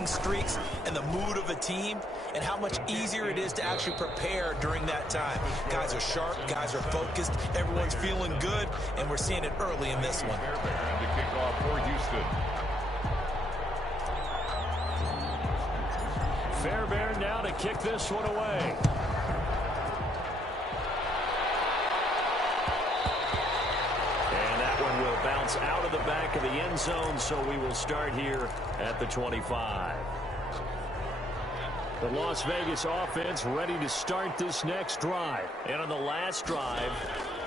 winning streaks and the mood of a team and how much easier it is to actually prepare during that time. Guys are sharp, guys are focused, everyone's feeling good, and we're seeing it early in this one. To kick off for Houston. Fairbairn now to kick this one away. And that one will bounce out of the back of the end zone, so we will start here at the 25. The Las Vegas offense ready to start this next drive. And on the last drive,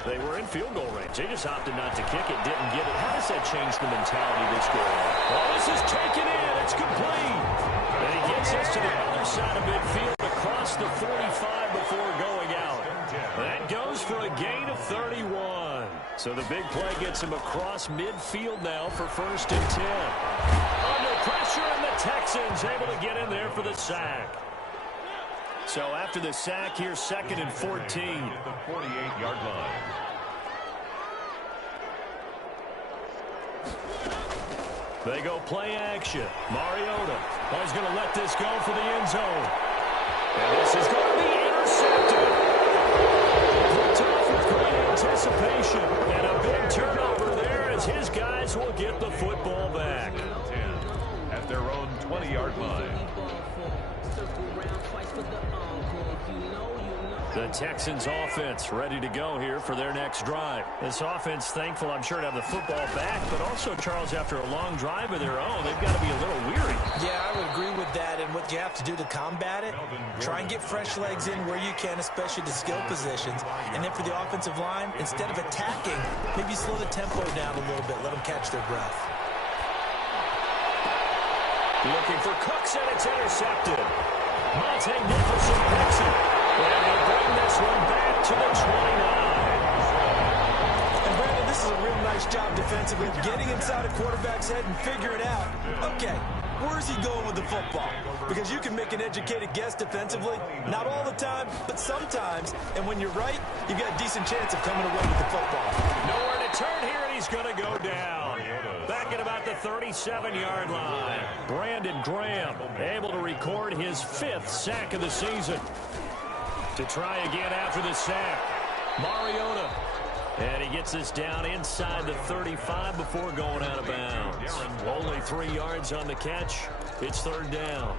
they were in field goal range. They just opted not to kick it, didn't get it. How does that change the mentality this game? Oh, this is taken in. It's complete. And he gets us to the other side of midfield across the 45 before going out. That goes for a gain of 31. So the big play gets him across midfield now for 1st and 10. Under pressure, and the Texans able to get in there for the sack. So after the sack here, 2nd and 14. At the 48-yard line. They go play action. Mariota is going to let this go for the end zone. And this is going to be intercepted. Picked off with great anticipation. And a big turnover there as his guys will get the football back. 10 at their own 20-yard line. The Texans offense ready to go here for their next drive. This offense thankful, I'm sure, to have the football back, but also, Charles, after a long drive of their own, they've got to be a little weary. Yeah, I would agree with that, and what you have to do to combat it, try and get fresh legs in where you can, especially the skill positions. And then for the offensive line, instead of attacking, maybe slow the tempo down a little bit, let them catch their breath. Looking for Cooks, and it's intercepted. Monte Nicholson picks it. And he'll bring this one back to the 29. And Brandon, this is a real nice job defensively, getting inside a quarterback's head and figuring out, okay, where's he going with the football? Because you can make an educated guess defensively, not all the time, but sometimes. And when you're right, you've got a decent chance of coming away with the football. Nowhere to turn here, and he's going to go down. Back at about the 37-yard line. Brandon Graham able to record his 5th sack of the season. To try again after the sack. Mariota. And he gets this down inside the 35 before going out of bounds. Only 3 yards on the catch. It's 3rd down.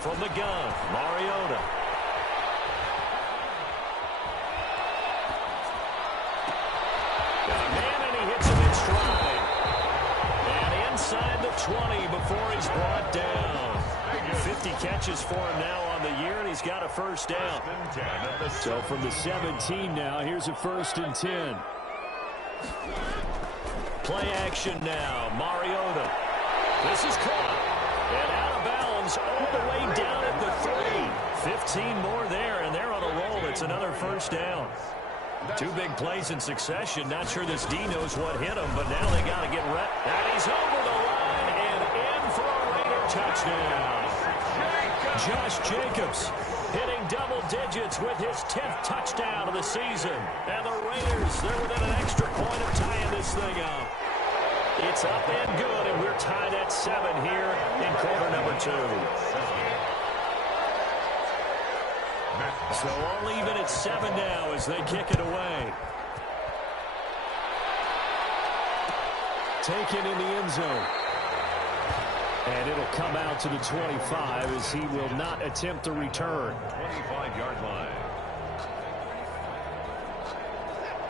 From the gun, Mariota. Got a man, and he hits him in stride. And inside the 20 before he's brought down. 50 catches for him now on the year, and he's got a 1st down. So from the 17 now, here's a 1st and 10. Play action now, Mariota. This is caught. And out of bounds all the way down at the 3. 15 more there, and they're on a roll. It's another 1st down. 2 big plays in succession. Not sure this D knows what hit him, but now they got to get ready. And he's over the line and in for a Raider touchdown. Josh Jacobs hitting double digits with his 10th touchdown of the season. And the Raiders, they're within an extra point of tying this thing up. It's up and good, and we're tied at 7 here in quarter number 2. So all even at 7 now as they kick it away. Taken in the end zone. And it'll come out to the 25 as he will not attempt the return. 25-yard line.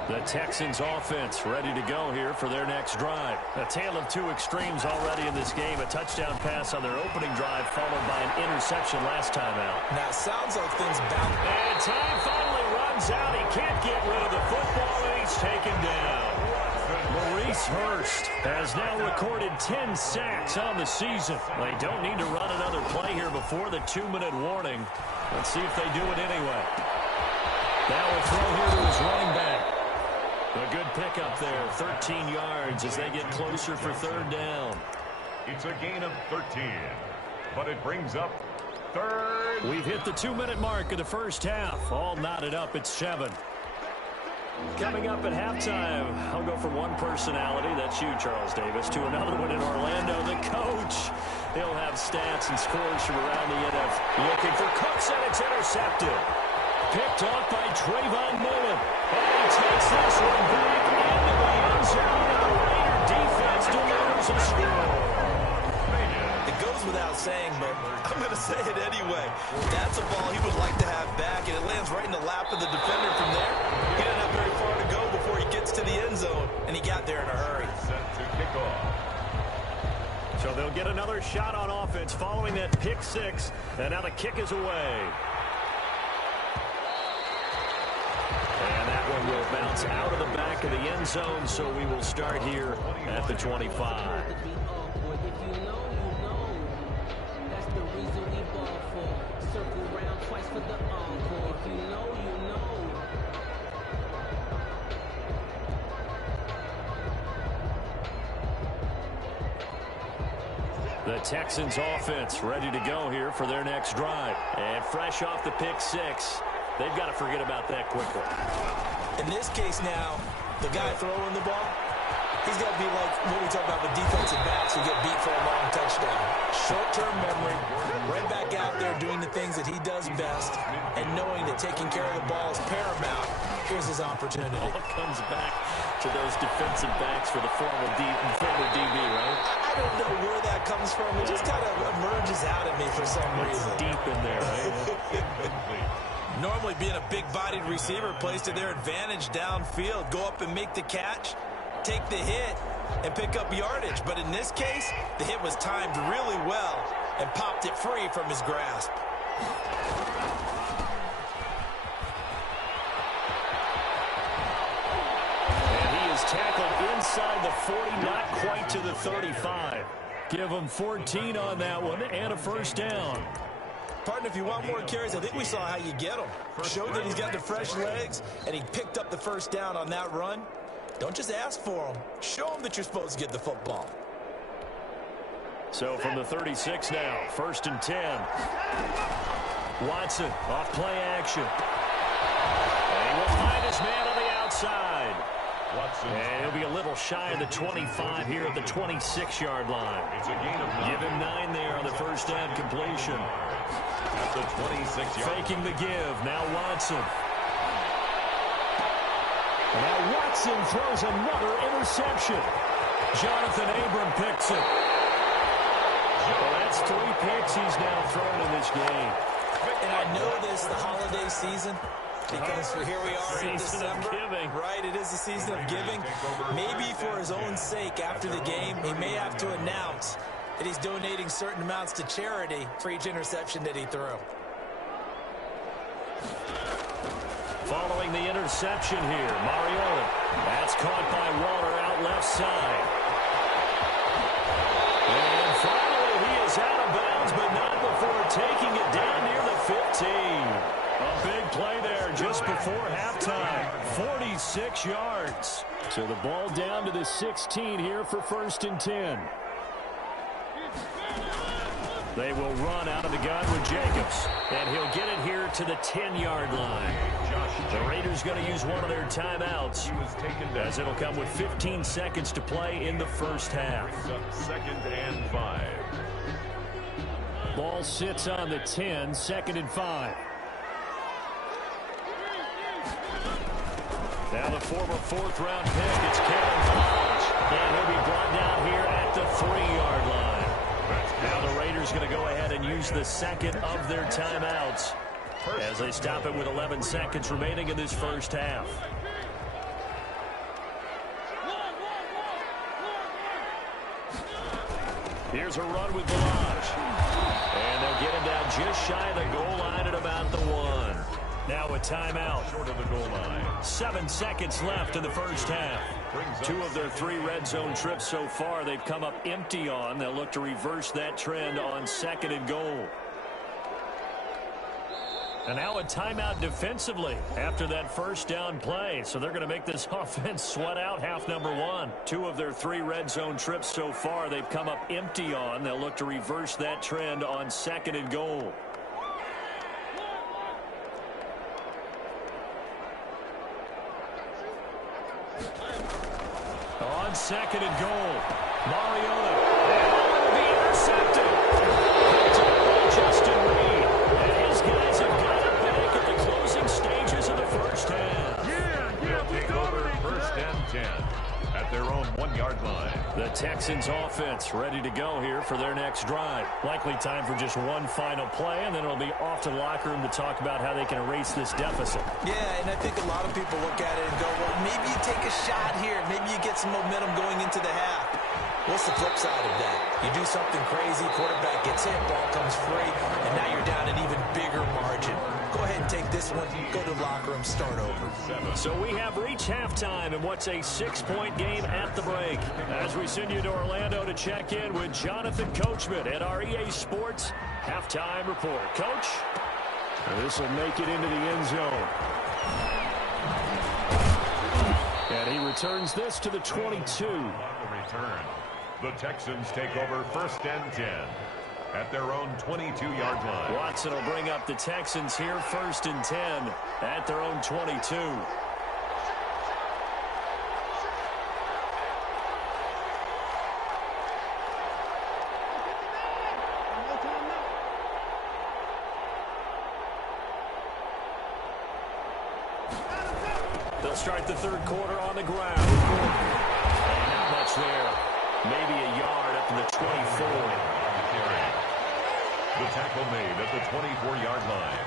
The Texans offense ready to go here for their next drive. A tale of 2 extremes already in this game. A touchdown pass on their opening drive followed by an interception last time out. Now, sounds like things bounce. And time finally runs out. He can't get rid of the football, and he's taken down. Maurice Hurst has now recorded 10 sacks on the season. They don't need to run another play here before the 2-minute warning. Let's see if they do it anyway. Now we'll throw here to his running back. A good pickup there, 13 yards as they get closer for 3rd down. It's a gain of 13, but it brings up 3rd. We've hit the 2-minute mark of the first half. All knotted up at 7. Coming up at halftime, I'll go from one personality, that's you, Charles Davis, to another one in Orlando, the coach. He'll have stats and scores from around the NFL. Looking for Cooks, and it's intercepted. Picked off by Trayvon Mullen. And he takes this one back into the end zone, and the Raider defense delivers a score. It goes without saying, but I'm going to say it anyway. That's a ball he would like to have back, and it lands right in the lap of the defender from there. He didn't have very far to go before he gets to the end zone, and he got there in a hurry. Set to kick off. So they'll get another shot on offense following that pick six, and now the kick is away. And that one will bounce out of the back of the end zone, so we will start here at the 25. The Texans offense ready to go here for their next drive. And fresh off the pick six, they've got to forget about that quickly. In this case now, the guy throwing the ball, he's got to be like what we talk about with defensive backs who get beat for a long touchdown. Short-term memory, right back out there doing the things that he does best, and knowing that taking care of the ball is paramount. Here's his opportunity. All comes back to those defensive backs for the former DB, right? I don't know where that comes from. It just kind of emerges out of me for some reason. Deep in there, right? Normally being a big-bodied receiver plays to their advantage downfield. Go up and make the catch, take the hit, and pick up yardage. But in this case, the hit was timed really well and popped it free from his grasp. Tackled inside the 40, not quite to the 35. Give him 14 on that one and a first down. Partner, if you want more carries, I think we saw how you get them. Showed that he's got the fresh legs, and he picked up the first down on that run. Don't just ask for them. Show them that you're supposed to get the football. So from the 36 now, 1st and 10. Watson off play action. And he will find his man on the outside. And he'll be a little shy of the 25 here at the 26-yard line. Give him 9 there on the first down completion. At the 26-yard. Faking the give. Now Watson. Now Watson throws another interception. Jonathan Abram picks it. Well, that's 3 picks he's now thrown in this game. And I know this, the holiday season, because for here we are in December, right? It is the season of giving. Maybe for his own sake, after the game, he may have to announce that he's donating certain amounts to charity for each interception that he threw. Following the interception here, Mariota. That's caught by Waller out left side. And finally, he is out of bounds, but not before taking it down near the 15. A big play there just before halftime. 46 yards. So the ball down to the 16 here for 1st and 10. They will run out of the gun with Jacobs. And he'll get it here to the 10-yard line. The Raiders going to use one of their timeouts, as it'll come with 15 seconds to play in the first half. 2nd and 5. Ball sits on the 10, 2nd and 5. Now the former 4th-round pick, it's Kevin Hodge. And he'll be brought down here at the 3-yard line. Now the Raiders going to go ahead and use the second of their timeouts as they stop it with 11 seconds remaining in this first half. Here's a run with Balaj. And they'll get him down just shy of the goal line at about the 1. Now a timeout. Short of the goal line. 7 seconds left in the first half. 2 of their 3 red zone trips so far they've come up empty on. They'll look to reverse that trend on 2nd and goal. And now a timeout defensively after that first down play. So they're going to make this offense sweat out half number 1. 2 of their 3 red zone trips so far they've come up empty on. They'll look to reverse that trend on 2nd and goal. On second and goal, Mariota. And will be intercepted. Picked up by Justin Reed. And his guys have got it back at the closing stages of the first half. They'll take over first and 10 at their own 1-yard line. The Texans offense ready to go here for their next drive. Likely time for just one final play, and then it'll be off to the locker room to talk about how they can erase this deficit. Yeah, and I think a lot of people look at it and go, well, maybe you take a shot here. Maybe you get some momentum going into the half. What's the flip side of that? You do something crazy, quarterback gets hit, ball comes free, and now you're down an even bigger margin. Go ahead and take this one, go to the locker room, start over. So we have reached halftime in what's a 6-point game at the break. As we send you to Orlando to check in with Jonathan Coachman at our EA Sports Halftime Report. Coach? This will make it into the end zone. And he returns this to the 22. On the return, the Texans take over first and 10 at their own 22-yard line. Watson will bring up the Texans here first and 10 at their own 22. They'll start the third quarter on the ground. And not much there. Maybe a yard up to the 24. The tackle made at the 24-yard line.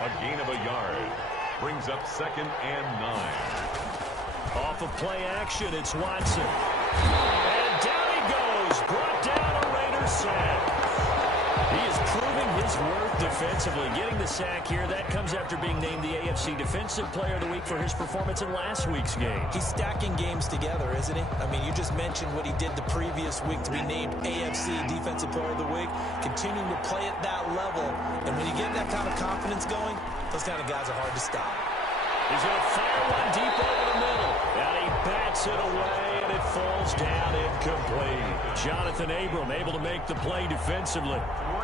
A gain of a yard brings up second and 9. Off of play action, it's Watson. And down he goes. Brought down a Raiders sack. He is proving his worth defensively. Getting the sack here, that comes after being named the AFC Defensive Player of the Week for his performance in last week's game. He's stacking games together, isn't he? I mean, you just mentioned what he did the previous week to be named AFC Defensive Player of the Week, continuing to play at that level. And when you get that kind of confidence going, those kind of guys are hard to stop. He's going to fire one deep over the middle. And he bats it away, and it falls down incomplete. Jonathan Abram able to make the play defensively.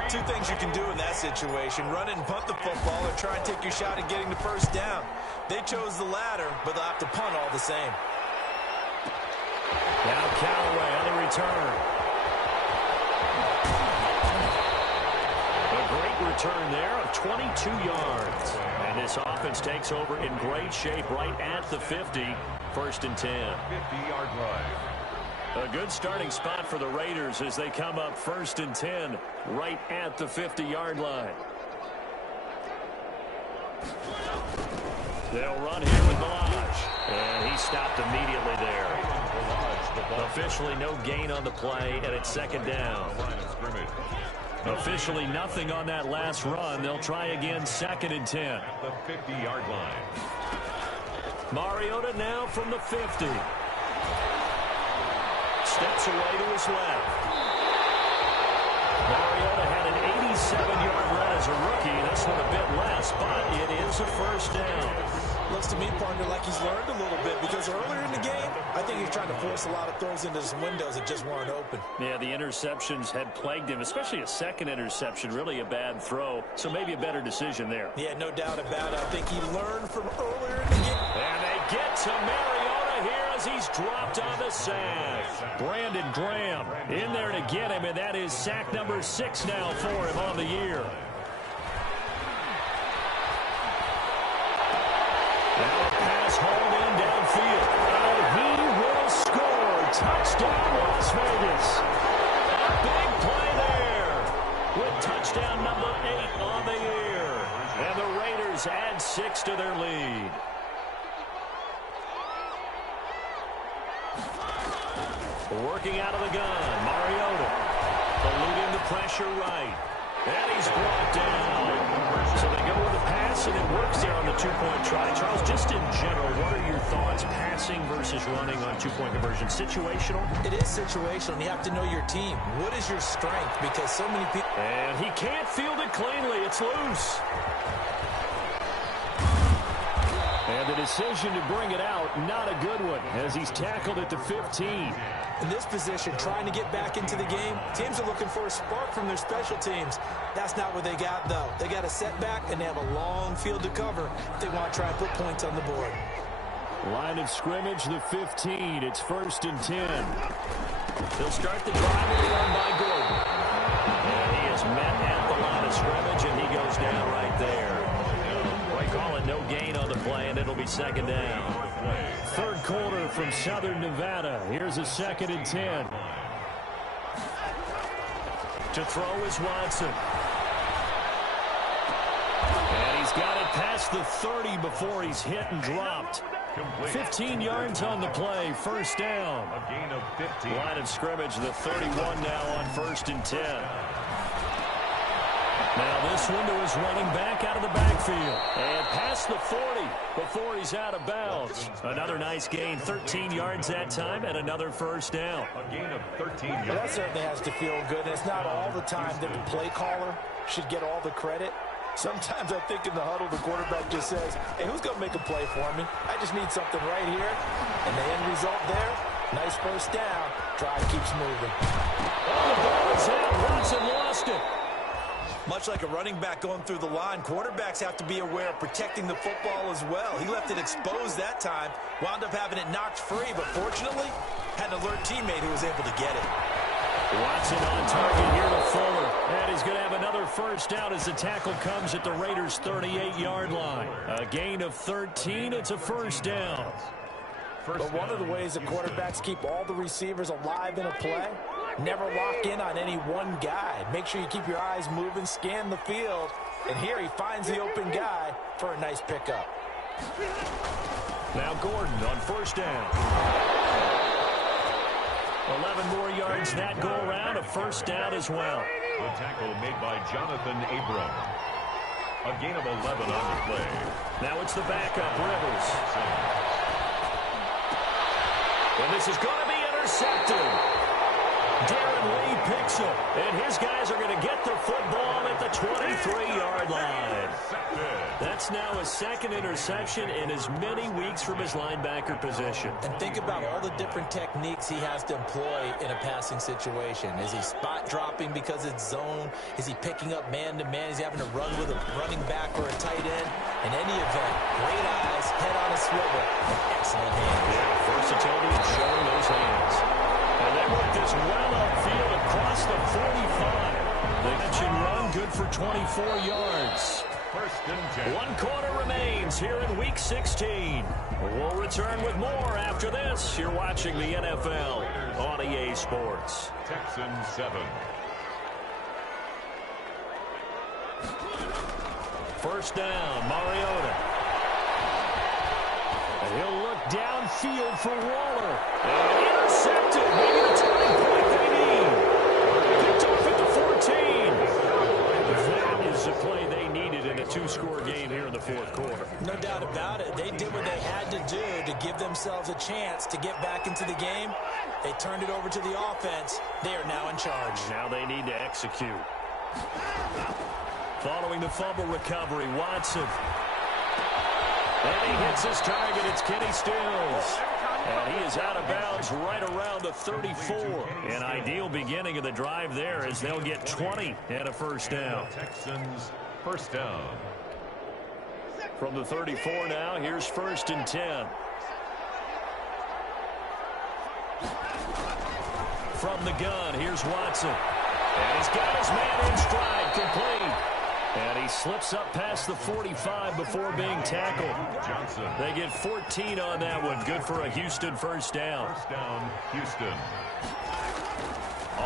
Two things you can do in that situation: run it and punt the football, or try and take your shot at getting the first down. They chose the latter, but they'll have to punt all the same. Now Callaway on the return. A great return there of 22 yards. And this offense takes over in great shape right at the 50. First and 10. 50-yard line. A good starting spot for the Raiders as they come up first and 10 right at the 50-yard line. They'll run here with Lodge. And he stopped immediately there. Officially no gain on the play, and it's second down. Officially nothing on that last run. They'll try again second and 10. The 50-yard line. Mariota now from the 50. Steps away to his left. Mariota had an 87-yard run as a rookie. This one a bit less, but it is a first down. Looks to me, partner, like he's learned a little bit, because earlier in the game, I think he's trying to force a lot of throws into some windows that just weren't open. Yeah, the interceptions had plagued him, especially a second interception, really a bad throw. So maybe a better decision there. Yeah, no doubt about it. I think he learned from earlier in the game. And they get to Mariota here as he's dropped on the sack. Brandon Graham in there to get him, and that is sack number 6 now for him on the year. Now a pass hauled in downfield. And he will score. Touchdown, Las Vegas. A big play there with touchdown number 8 on the year. And the Raiders add 6 to their lead. Working out of the gun, Mariota. Eluding the pressure right. And he's brought down. So they go with the pass, and it works there on the two-point try. Charles, just in general, what are your thoughts passing versus running on two-point conversion? Situational? It is situational. You have to know your team. What is your strength? Because so many people... And he can't field it cleanly. It's loose. And the decision to bring it out, not a good one, as he's tackled at the 15. In this position, trying to get back into the game, teams are looking for a spark from their special teams. That's not what they got, though. They got a setback, and they have a long field to cover if they want to try and put points on the board. Line of scrimmage, the 15. It's 1st and 10. They'll start the drive with a run by Gordon. And he is met at the line of scrimmage, and he goes down right there. They call it no gain on the play, and it'll be 2nd down. 3rd quarter from Southern Nevada. Here's a 2nd and 10. To throw is Watson. And he's got it past the 30 before he's hit and dropped. 15 yards on the play, 1st down. A gain of 15. Line of scrimmage, the 31 now on 1st and 10. Now this one to his running back out of the backfield. And past the 40 before he's out of bounds. Another nice gain, 13 yards that time, and another 1st down. A gain of 13 yards. Well, that certainly has to feel good. It's not all the time that the play caller should get all the credit. Sometimes I think in the huddle, the quarterback just says, hey, who's going to make a play for me? I just need something right here. And the end result there, nice 1st down. Drive keeps moving. Oh, the ball is out. Watson lost it. Much like a running back going through the line, quarterbacks have to be aware of protecting the football as well. He left it exposed that time, wound up having it knocked free, but fortunately, had an alert teammate who was able to get it. Watson on target here to Fuller. And he's going to have another 1st down as the tackle comes at the Raiders' 38-yard line. A gain of 13. It's a 1st down. But one of the ways the quarterbacks keep all the receivers alive in a play, never lock in on any one guy. Make sure you keep your eyes moving, scan the field. And here he finds the open guy for a nice pickup. Now Gordon on 1st down. 11 more yards that go around, a 1st down as well. The tackle made by Jonathan Abram. A gain of 11 on the play. Now it's the backup, Rivers. And this is going to be intercepted. Darren Lee picks him, and his guys are going to get the football at the 23-yard line. That's now a 2nd interception in as many weeks from his linebacker position. And think about all the different techniques he has to employ in a passing situation. Is he spot dropping because it's zone? Is he picking up man-to-man? Is he having to run with a running back or a tight end? In any event, great eyes, head on a swivel, and excellent hands. Yeah, versatility and showing those hands. And they work this well upfield across the 45. They catch and run, good for 24 yards. 1st and 10. 1 quarter remains here in Week 16. We'll return with more after this. You're watching the NFL on EA Sports. Texans 7. 1st down, Mariota. He'll look downfield for Waller. And intercepted. Maybe the turning point they need. Picked up at the 14. That is the play they needed in a 2-score game here in the 4th quarter. No doubt about it. They did what they had to do to give themselves a chance to get back into the game. They turned it over to the offense. They are now in charge. Now they need to execute. Following the fumble recovery, Watson. And he hits his target. It's Kenny Stills. And he is out of bounds right around the 34. An ideal beginning of the drive there as they'll get 20 and a 1st down. Texans 1st down. From the 34 now, here's 1st and 10. From the gun, here's Watson. And he's got his man in stride, complete. And he slips up past the 45 before being tackled. Johnson. They get 14 on that one. Good for a Houston 1st down. 1st down, Houston.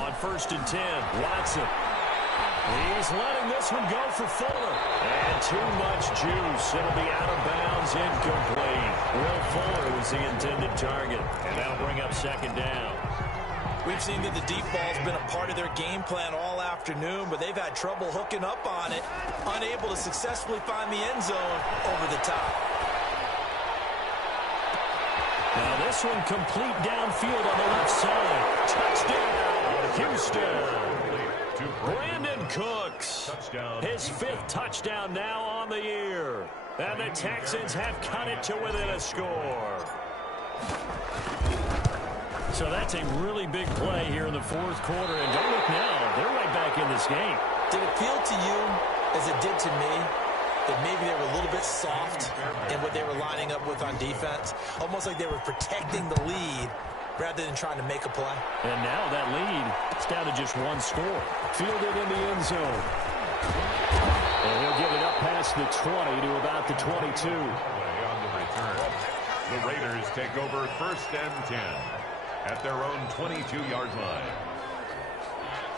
On 1st and 10, Watson. He's letting this one go for Fuller. And too much juice. It'll be out of bounds, incomplete. Will Fuller was the intended target. And that'll bring up 2nd down. We've seen that the deep ball's been a part of their game plan all afternoon, but they've had trouble hooking up on it, unable to successfully find the end zone over the top. Now this one complete downfield on the left side. Touchdown, Houston. Brandon Cooks. Touchdown. His 5th touchdown now on the year. And the Texans have cut it to within a score. So that's a really big play here in the 4th quarter. And don't look now, they're right back in this game. Did it feel to you, as it did to me, that maybe they were a little bit soft in what they were lining up with on defense, almost like they were protecting the lead rather than trying to make a play. And now that lead is down to just one score. Fielded in the end zone. And he'll give it up past the 20 to about the 22. On the return, the Raiders take over 1st and 10 at their own 22-yard line.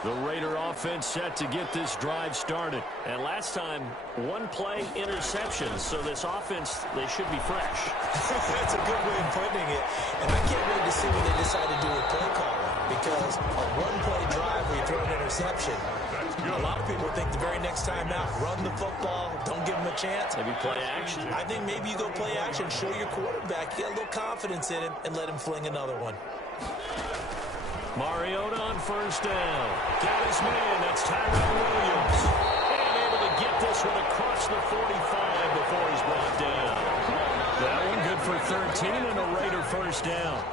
The Raider offense set to get this drive started. And last time, one play interception. So this offense, they should be fresh. That's a good way of putting it. And I can't wait to see what they decide to do with play calling. Because a one-play drive where you throw an interception, a lot of people think the very next time out, run the football, don't give them a chance. Maybe play action. I think maybe you go play action, show your quarterback, get a little confidence in him, and let him fling another one. Mariota on 1st down. Got his man. That's Tyrell Williams. And able to get this one across the 45 before he's brought down. That one good for 13 and a Raider 1st down.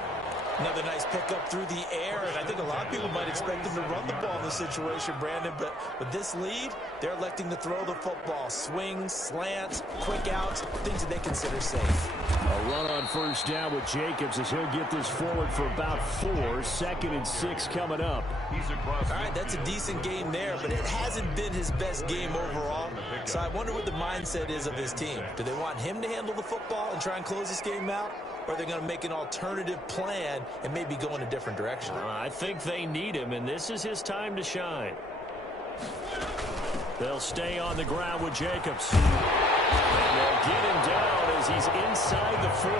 Another nice pickup through the air, and I think a lot of people might expect them to run the ball in this situation, Brandon, but with this lead, they're electing to throw the football. Swings, slants, quick outs, things that they consider safe. A run on 1st down with Jacobs as he'll get this forward for about 4. 2nd and 6 coming up. He's across. All right, that's a decent game there, but it hasn't been his best game overall. So I wonder what the mindset is of his team. Do they want him to handle the football and try and close this game out? Or are they going to make an alternative plan and maybe go in a different direction? I think they need him, and this is his time to shine. They'll stay on the ground with Jacobs. And they'll get him down as he's inside the 40.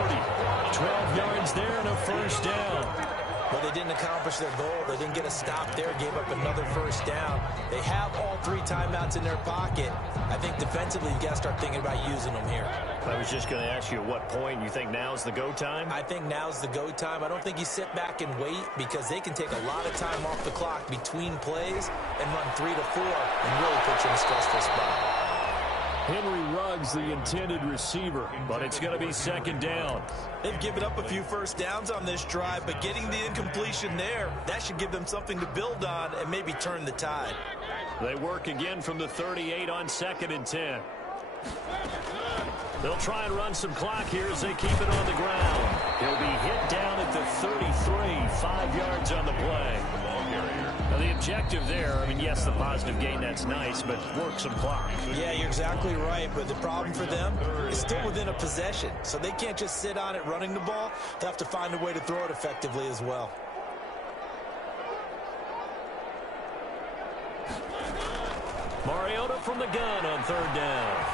12 yards there and a 1st down. Well, they didn't accomplish their goal. They didn't get a stop there, gave up another 1st down. They have all 3 timeouts in their pocket. I think defensively, you got to start thinking about using them here. I was just going to ask you at what point you think now's the go time? I think now's the go time. I don't think you sit back and wait because they can take a lot of time off the clock between plays and run 3 to 4 and really put you in a stressful spot. Henry Ruggs, the intended receiver, but it's going to be 2nd down. They've given up a few 1st downs on this drive, but getting the incompletion there, that should give them something to build on and maybe turn the tide. They work again from the 38 on 2nd and 10. They'll try and run some clock here as they keep it on the ground. He'll be hit down at the 33, 5 yards on the play. Now the objective there, I mean, yes, the positive gain, that's nice, but work some clock. Yeah, you're exactly right, but the problem for them is still within a possession, so they can't just sit on it running the ball. They have to find a way to throw it effectively as well. Mariota from the gun on 3rd down.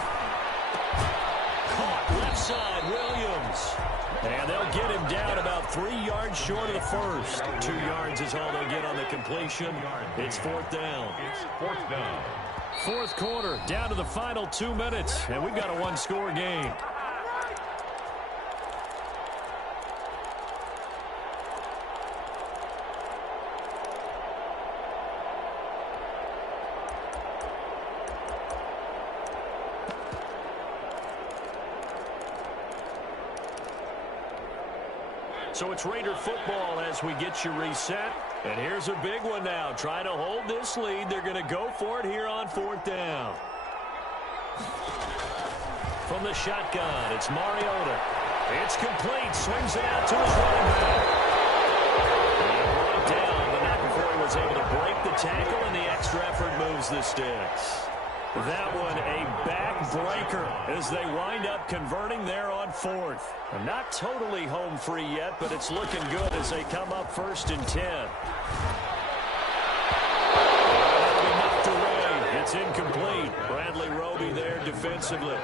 Caught left side, Williams. And they'll get him down about 3 yards short of the 1st. 2 yards is all they'll get on the completion. It's 4th down. It's 4th down. 4th quarter, down to the final 2 minutes, and we've got a 1-score game. So it's Raider football as we get you reset. And here's a big one now. Trying to hold this lead. They're going to go for it here on 4th down. From the shotgun, it's Mariota. It's complete. Swings it out to his running back. And brought down, but not before he was able to break the tackle, and the extra effort moves the sticks. That one a backbreaker as they wind up converting there on 4th. Not totally home free yet, but it's looking good as they come up 1st and 10. Knocked away. It's incomplete. Bradley Roby there defensively.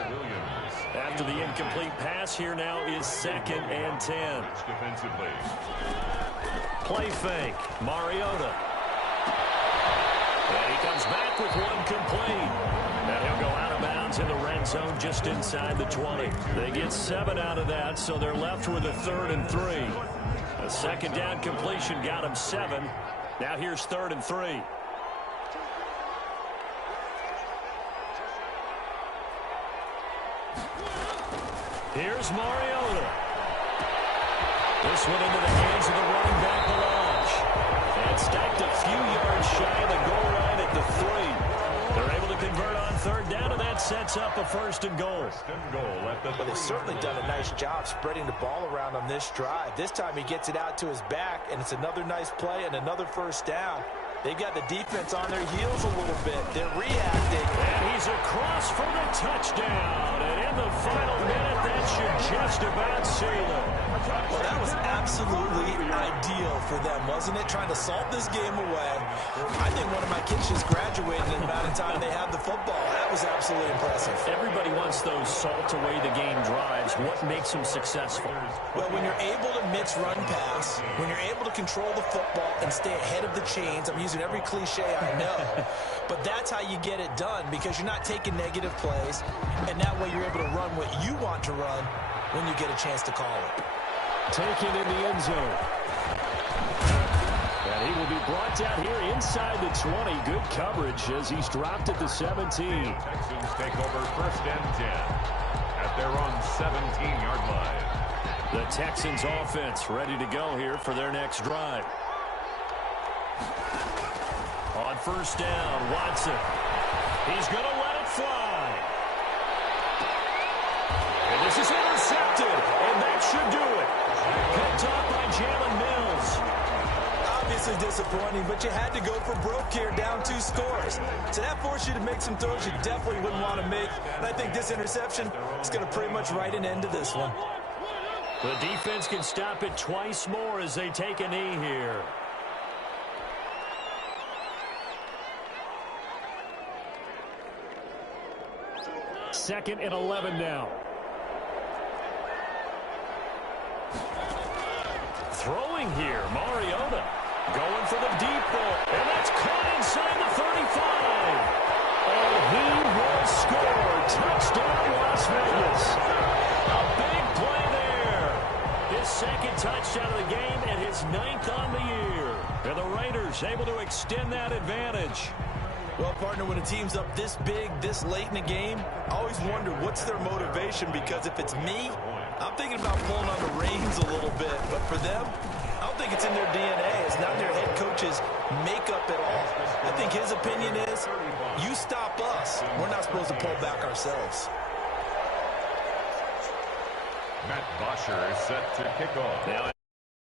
After the incomplete pass, here now is 2nd and 10. Defensively. Play fake. Mariota. And he comes back with one complete. And he'll go out of bounds in the red zone just inside the 20. They get 7 out of that, so they're left with a 3rd and 3. A 2nd down completion got him 7. Now here's 3rd and 3. Here's Mariota. This one into the hands of the running back, Balaj. And stacked a few yards shy of the goal line at the 3. They're able to convert on 3rd down, and that's that sets up a 1st and goal. Well, they've certainly done a nice job spreading the ball around on this drive. This time he gets it out to his back, and it's another nice play and another 1st down. They've got the defense on their heels a little bit. They're reacting. And he's across for the touchdown. And in the final minute, that should just about seal it. Well, that was absolutely ideal for them, wasn't it? Trying to salt this game away. I think one of my kids just graduated in the amount of time they had the football. That was absolutely impressive. Everybody wants those salt-away-the-game drives. What makes them successful? Well, when you're able to mix run pass, when you're able to control the football and stay ahead of the chains, I'm using every cliche I know, but that's how you get it done, because you're not taking negative plays, and that way you're able to run what you want to run when you get a chance to call it. Taken in the end zone. And he will be brought down here inside the 20. Good coverage as he's dropped at the 17. Texans take over 1st and 10 at their own 17-yard line. The Texans offense ready to go here for their next drive. On 1st down, Watson. He's going to let it fly. And this is intercepted, and that should do it. Picked off by Jalen Mills. Obviously disappointing, but you had to go for broke here, down 2 scores. So that forced you to make some throws you definitely wouldn't want to make. And I think this interception is going to pretty much write an end to this one. The defense can stop it twice more as they take a knee here. 2nd and 11 now. Throwing here, Mariota. Going for the deep ball. And that's caught inside the 35. And he will score. Touchdown, Las Vegas. A big play there. His 2nd touchdown of the game and his 9th on the year. And the Raiders able to extend that advantage. Well, partner, when a team's up this big, this late in the game, I always wonder what's their motivation, because if it's me, I'm thinking about pulling on the reins a little bit. But for them, I don't think it's in their DNA. It's not their head coach's makeup at all. I think his opinion is, you stop us. We're not supposed to pull back ourselves. Matt Bosher is set to kick off. Now